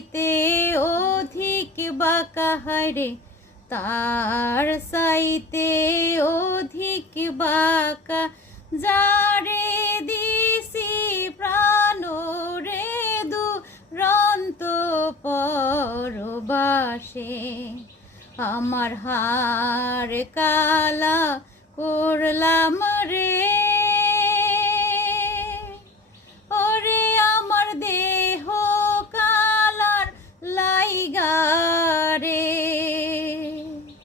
সাইতে অধিক বাঁকা হায়রে, তার সাইতে অধিক বাঁকা, যারে দিছি প্রাণ রে দুরন্ত পরবাসে। আমার হার কালা করলাম রে,